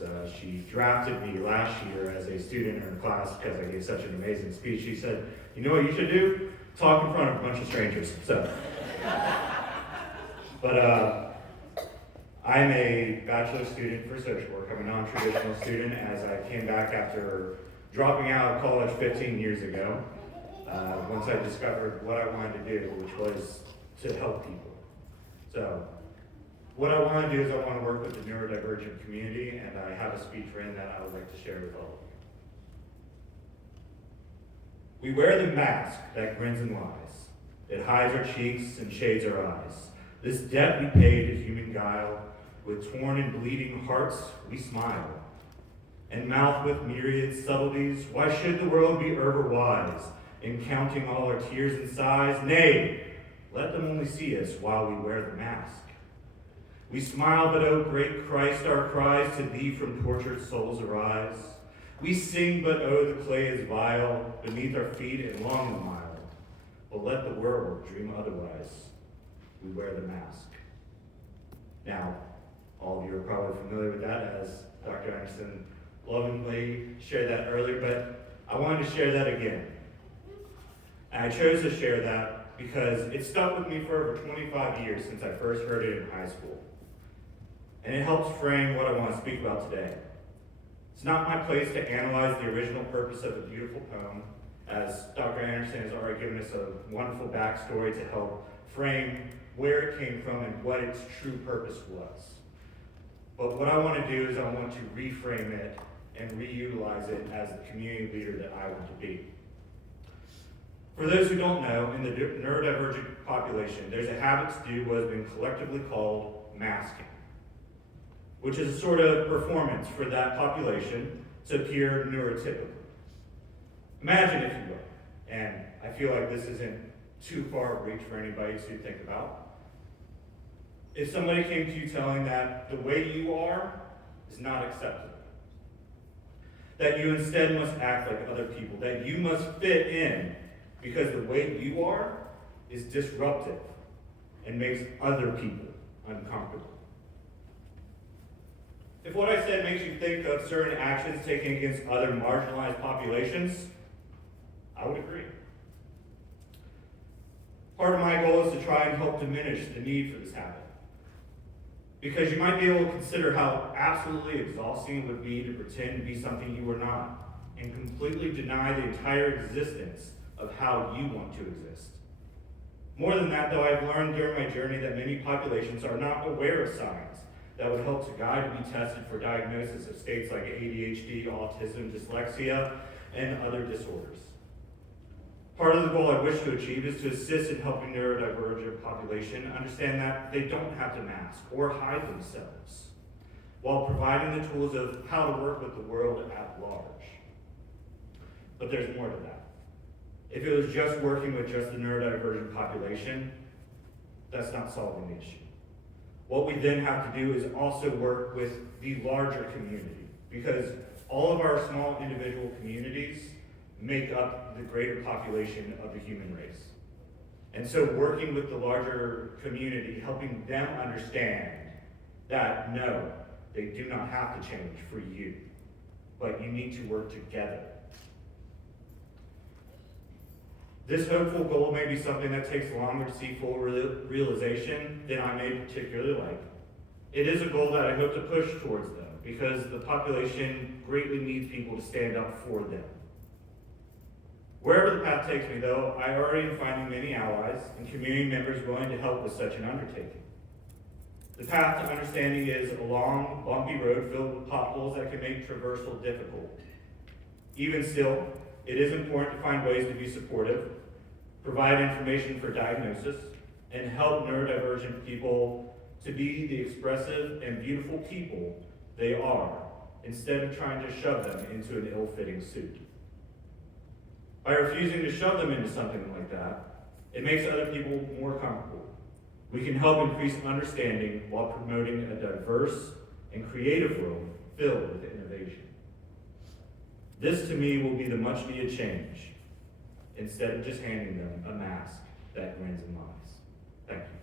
books. She drafted me last year as a student in her class because I gave such an amazing speech. She said, you know what you should do? Talk in front of a bunch of strangers. But I'm a bachelor student for social work. I'm a non-traditional student as I came back after dropping out of college 15 years ago. Once I discovered what I wanted to do, which was to help people. So what I want to do is I want to work with the neurodivergent community, and I have a speech written that I would like to share with all of you. We wear the mask that grins and lies. It hides our cheeks and shades our eyes. This debt we pay to human guile. With torn and bleeding hearts, we smile. And mouth with myriad subtleties, why should the world be ever wise in counting all our tears and sighs? Nay, let them only see us while we wear the mask. We smile, but oh great Christ, our cries to thee from tortured souls arise. We sing, but oh the clay is vile beneath our feet and long the mile. But let the world dream otherwise. We wear the mask. Now, all of you are probably familiar with that, as Dr. Anderson lovingly shared that earlier, but I wanted to share that again. And I chose to share that because it stuck with me for over 25 years since I first heard it in high school. And it helps frame what I want to speak about today. It's not my place to analyze the original purpose of a beautiful poem, as Dr. Anderson has already given us a wonderful backstory to help frame where it came from and what its true purpose was. But what I want to do is I want to reframe it and reutilize it as the community leader that I want to be. For those who don't know, in the neurodivergent population, there's a habit to do what has been collectively called masking, which is a sort of performance for that population to appear neurotypical. Imagine, if you will, and I feel like this isn't too far of reach for anybody to think about. If somebody came to you telling that the way you are is not acceptable, that you instead must act like other people, that you must fit in because the way you are is disruptive and makes other people uncomfortable. If what I said makes you think of certain actions taken against other marginalized populations, I would agree. Part of my goal is to try and help diminish the need for this habit. Because you might be able to consider how absolutely exhausting it would be to pretend to be something you are not, and completely deny the entire existence of how you want to exist. More than that, though, I've learned during my journey that many populations are not aware of signs that would help to guide to be tested for diagnosis of states like ADHD, autism, dyslexia, and other disorders. Part of the goal I wish to achieve is to assist in helping neurodivergent population understand that they don't have to mask or hide themselves, while providing the tools of how to work with the world at large. But there's more to that. If it was just working with just the neurodivergent population, that's not solving the issue. What we then have to do is also work with the larger community, because all of our small individual communities make up the greater population of the human race. And so working with the larger community, helping them understand that no, they do not have to change for you, but you need to work together. This hopeful goal may be something that takes longer to see full realization than I may particularly like. It is a goal that I hope to push towards though, because the population greatly needs people to stand up for them. Wherever the path takes me though, I already am finding many allies and community members willing to help with such an undertaking. The path to understanding is a long, bumpy road filled with potholes that can make traversal difficult. Even still, it is important to find ways to be supportive, provide information for diagnosis, and help neurodivergent people to be the expressive and beautiful people they are, instead of trying to shove them into an ill-fitting suit. By refusing to shove them into something like that, it makes other people more comfortable. We can help increase understanding while promoting a diverse and creative world filled with innovation. This to me will be the much needed change, instead of just handing them a mask that grins and lies. Thank you.